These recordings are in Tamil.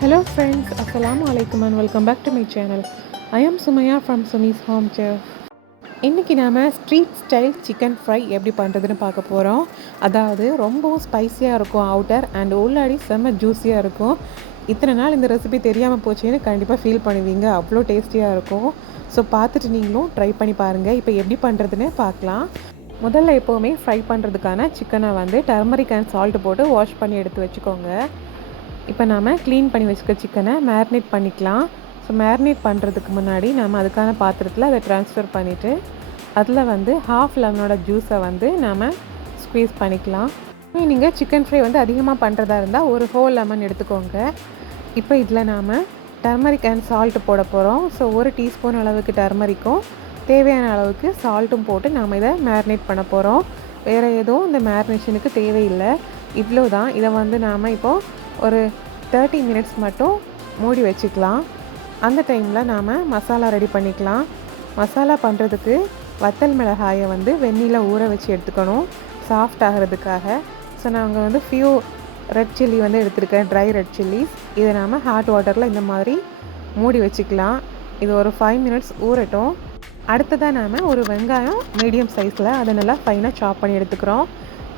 Hello friends, Assalamu alaikum and welcome back to my channel. I am Sumaya from Sumi's Home Chef. இன்றைக்கி நாம் ஸ்ட்ரீட் ஸ்டைல் சிக்கன் ஃப்ரை எப்படி பண்ணுறதுன்னு பார்க்க போகிறோம். அதாவது ரொம்பவும் ஸ்பைஸியாக இருக்கும் அவுட்டர் அண்ட் உள்ளாடி செம்ம ஜூஸியாக இருக்கும். இத்தனை நாள் இந்த ரெசிபி தெரியாமல் போச்சுன்னு கண்டிப்பாக ஃபீல் பண்ணுவீங்க, அவ்வளோ டேஸ்டியாக இருக்கும். ஸோ பார்த்துட்டு நீங்களும் ட்ரை பண்ணி பாருங்கள். இப்போ எப்படி பண்ணுறதுன்னு பார்க்கலாம். முதல்ல எப்போவுமே ஃப்ரை பண்ணுறதுக்கான சிக்கனை வந்து டர்மரிக் அண்ட் சால்ட்டு போட்டு வாஷ் பண்ணி எடுத்து வச்சுக்கோங்க. இப்போ நாம் க்ளீன் பண்ணி வச்சுக்க சிக்கனை மேரினேட் பண்ணிக்கலாம். ஸோ மேரினேட் பண்ணுறதுக்கு முன்னாடி நம்ம அதுக்கான பாத்திரத்தில் அதை ட்ரான்ஸ்ஃபர் பண்ணிவிட்டு அதில் வந்து ஹாஃப் லெமனோட ஜூஸை வந்து நாம் ஸ்க்வீஸ் பண்ணிக்கலாம். நீங்கள் சிக்கன் ஃப்ரை வந்து அதிகமாக பண்ணுறதா இருந்தால் ஒரு ஹோல் லெமன் எடுத்துக்கோங்க. இப்போ இதில் நாம் டர்மரிக் அண்ட் சால்ட்டு போட போகிறோம். ஸோ 1 டீஸ்பூன் அளவுக்கு டர்மரிக்கும் தேவையான அளவுக்கு சால்ட்டும் போட்டு நாம் இதை மேரினேட் பண்ண போகிறோம். வேறு எதுவும் இந்த மேரினேஷனுக்கு தேவையில்லை, இவ்வளோ தான். இதை வந்து நாம் இப்போது ஒரு 30 மினிட்ஸ் மட்டும் மூடி வச்சுக்கலாம். அந்த டைமில் நாம் மசாலா ரெடி பண்ணிக்கலாம். மசாலா பண்ணுறதுக்கு வத்தல் மிளகாயை வந்து வெந்நீரில் ஊற வச்சு எடுத்துக்கணும் சாஃப்ட் ஆகிறதுக்காக. ஸோ நாங்கள் வந்து ஃபியூ ரெட் சில்லி வந்து எடுத்துருக்கேன், ட்ரை ரெட் சில்லிஸ். இதை நாம் ஹாட் வாட்டரில் இந்த மாதிரி மூடி வச்சுக்கலாம். இது ஒரு 5 மினிட்ஸ் ஊறட்டும். அடுத்ததாக நாம் ஒரு வெங்காயம் மீடியம் சைஸில் அதை நல்லா ஃபைனாக சாப் பண்ணி எடுத்துக்கிறோம்.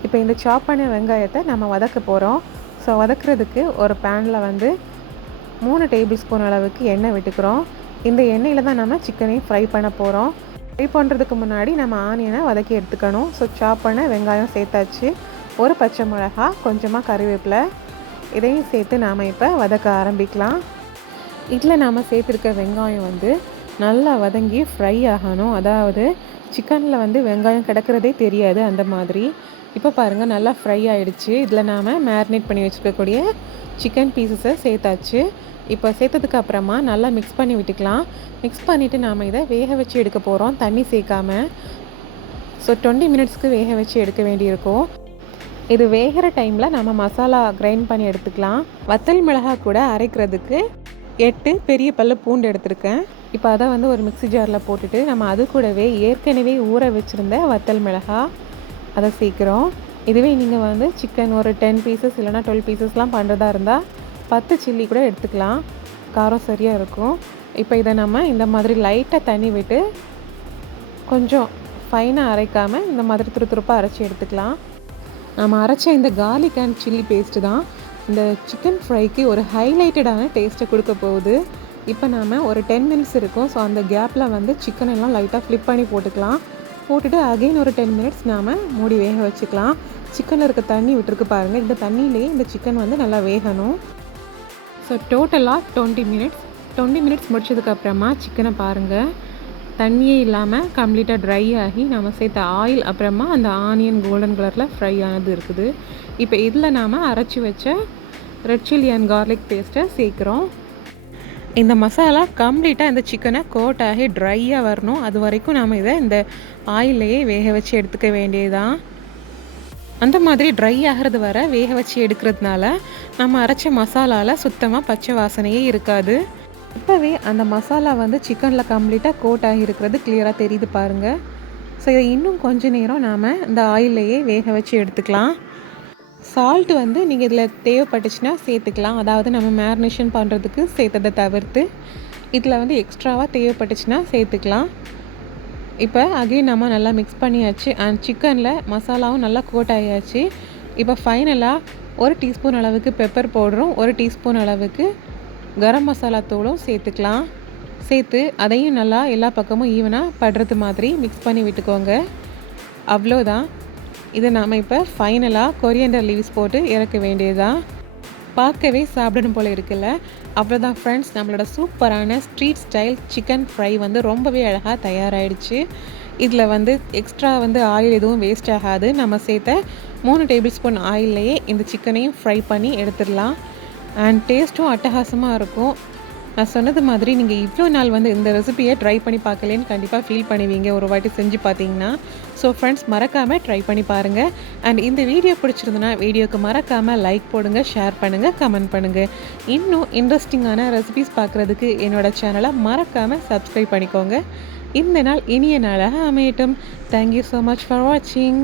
இப்போ இந்த சாப் பண்ண வெங்காயத்தை நம்ம வதக்க போகிறோம். ஸோ வதக்கிறதுக்கு ஒரு பேனில் வந்து 3 டேபிள் ஸ்பூன் அளவுக்கு எண்ணெய் விட்டுக்கிறோம். இந்த எண்ணெயில் தான் நம்ம சிக்கனையும் ஃப்ரை பண்ண போகிறோம். ஃப்ரை பண்ணுறதுக்கு முன்னாடி நம்ம ஆனியனை வதக்கி எடுத்துக்கணும். ஸோ சாப் பண்ண வெங்காயம் சேர்த்தாச்சு, ஒரு பச்சை மிளகா, கொஞ்சமாக கறிவேப்பிலை, இதையும் சேர்த்து நாம் இப்போ வதக்க ஆரம்பிக்கலாம். இதில் நாம் சேர்த்துருக்க வெங்காயம் வந்து நல்லா வதங்கி ஃப்ரை ஆகணும். அதாவது சிக்கனில் வந்து வெங்காயம் கிடக்கிறதே தெரியாது, அந்த மாதிரி. இப்போ பாருங்கள், நல்லா ஃப்ரை ஆகிடுச்சு. இதில் நாம் மேரினேட் பண்ணி வச்சுக்கக்கூடிய சிக்கன் பீசஸை சேர்த்தாச்சு. இப்போ சேர்த்ததுக்கு அப்புறமா நல்லா மிக்ஸ் பண்ணி விட்டுக்கலாம். மிக்ஸ் பண்ணிவிட்டு நாம் இதை வேக வச்சு எடுக்க போகிறோம், தண்ணி சேர்க்காமல். ஸோ 20 மினிட்ஸ்க்கு வேக வச்சு எடுக்க வேண்டியிருக்கும். இது வேகிற டைமில் நம்ம மசாலா கிரைண்ட் பண்ணி எடுத்துக்கலாம். வத்தல் மிளகா கூட அரைக்கிறதுக்கு 8 பெரிய பல்லு பூண்டு எடுத்திருக்கேன். இப்போ அதை வந்து ஒரு மிக்ஸி ஜாரில் போட்டுட்டு நம்ம அது கூடவே ஏற்கனவே ஊற வச்சுருந்த வத்தல் மிளகா அதை சேர்க்குறோம். இதுவே நீங்கள் வந்து சிக்கன் ஒரு 10 பீசஸ் இல்லைனா 12 பீசஸ்லாம் பண்ணுறதா இருந்தால் 10 சில்லி கூட எடுத்துக்கலாம், காரம் சரியாக இருக்கும். இப்போ இதை நம்ம இந்த மாதிரி லைட்டாக தண்ணி விட்டு கொஞ்சம் ஃபைனாக அரைக்காமல் இந்த மாதிரி துருப்பாக அரைச்சி எடுத்துக்கலாம். நம்ம அரைச்ச இந்த கார்லிக் அண்ட் சில்லி பேஸ்ட்டு தான் இந்த சிக்கன் ஃப்ரைக்கு ஒரு ஹைலைட்டடான டேஸ்ட்டை கொடுக்க போகுது. இப்போ நாம் ஒரு 10 மினிட்ஸ் இருக்கும். ஸோ அந்த கேப்பில் வந்து சிக்கன் எல்லாம் லைட்டாக ஃப்ளிப் பண்ணி போட்டுக்கலாம். போட்டுட்டு அகெயின் ஒரு 10 மினிட்ஸ் நாம் மூடி வேக வச்சுக்கலாம். சிக்கனில் இருக்க தண்ணி விட்டுருக்கு பாருங்கள், இந்த தண்ணியிலேயே இந்த சிக்கன் வந்து நல்லா வேகணும். ஸோ டோட்டலாக 20 மினிட்ஸ் முடிச்சதுக்கப்புறமா சிக்கனை பாருங்கள், தண்ணியே இல்லாமல் கம்ப்ளீட்டாக ட்ரை ஆகி நம்ம சேர்த்த ஆயில் அப்புறமா அந்த ஆனியன் கோல்டன் கலரில் ஃப்ரை ஆனது இருக்குது. இப்போ இதில் நாம் அரைச்சி வச்ச ரெட் சில்லி அண்ட் கார்லிக் பேஸ்ட்டை சேர்க்குறோம். இந்த மசாலா கம்ப்ளீட்டாக இந்த சிக்கனை கோட் ஆகி ட்ரையாக வரணும். அது வரைக்கும் நாம் இதை இந்த ஆயிலையே வேக வச்சு எடுத்துக்க வேண்டியதுதான். அந்த மாதிரி ட்ரை ஆகிறது வர வேக வச்சு எடுக்கிறதுனால நம்ம அரைச்ச மசாலாவில் சுத்தமாக பச்சை வாசனையே இருக்காது. இப்போவே அந்த மசாலா வந்து சிக்கனில் கம்ப்ளீட்டாக கோட் ஆகி இருக்கிறது கிளியராக தெரியுது பாருங்கள். ஸோ இதை இன்னும் கொஞ்சம் நேரம் நாம் இந்த ஆயிலையே வேக வச்சு எடுத்துக்கலாம். சால்ட்டு வந்து நீங்கள் இதில் தேவைப்பட்டுச்சுன்னா சேர்த்துக்கலாம். அதாவது நம்ம மேரினேஷன் பண்ணுறதுக்கு சேர்த்ததை தவிர்த்து இதில் வந்து எக்ஸ்ட்ராவாக தேவைப்பட்டுச்சுன்னா சேர்த்துக்கலாம். இப்போ அகைன் நம்ம நல்லா மிக்ஸ் பண்ணியாச்சு அண்ட் சிக்கனில் மசாலாவும் நல்லா கோட் ஆகியாச்சு. இப்போ ஃபைனலாக 1 டீஸ்பூன் அளவுக்கு பெப்பர் பவுடரும் 1 டீஸ்பூன் அளவுக்கு கரம் மசாலா தூளும் சேர்த்துக்கலாம். சேர்த்து அதையும் நல்லா எல்லா பக்கமும் ஈவனாக படுறது மாதிரி மிக்ஸ் பண்ணி விட்டுக்கோங்க. அவ்வளோதான். இதை நாம் இப்போ ஃபைனலாக கொரியாண்டர் லீவ்ஸ் போட்டு இறக்க வேண்டியதுதான். பார்க்கவே சாப்பிடணும் போல் இருக்குல்ல. அவ்வளோதான் ஃப்ரெண்ட்ஸ், நம்மளோட சூப்பரான ஸ்ட்ரீட் ஸ்டைல் சிக்கன் ஃப்ரை வந்து ரொம்பவே அழகாக தயாராகிடுச்சு. இதில் வந்து எக்ஸ்ட்ரா வந்து ஆயில் எதுவும் வேஸ்ட் ஆகாது. நம்ம சேர்த்த 3 டேபிள் ஸ்பூன் ஆயிலையே இந்த சிக்கனையும் ஃப்ரை பண்ணி எடுத்துடலாம். அண்ட் டேஸ்ட்டும் அட்டகாசமாக இருக்கும். நான் சொன்னது மாதிரி நீங்கள் இவ்வளோ நாள் வந்து இந்த ரெசிபியை ட்ரை பண்ணி பார்க்கலேன்னு கண்டிப்பாக ஃபீல் பண்ணுவீங்க ஒரு வாட்டி செஞ்சு பார்த்தீங்கன்னா. ஸோ ஃப்ரெண்ட்ஸ், மறக்காமல் ட்ரை பண்ணி பாருங்கள். அண்ட் இந்த வீடியோ பிடிச்சிருந்துன்னா வீடியோக்கு மறக்காமல் லைக் போடுங்க, ஷேர் பண்ணுங்கள், கமெண்ட் பண்ணுங்கள். இன்னும் இன்ட்ரெஸ்டிங்கான ரெசிபிஸ் பார்க்குறதுக்கு என்னோடய சேனலை மறக்காமல் சப்ஸ்கிரைப் பண்ணிக்கோங்க. இந்த நாள் இனிய நாளாக அமையட்டும். தேங்க்யூ ஸோ மச் ஃபார் வாட்சிங்.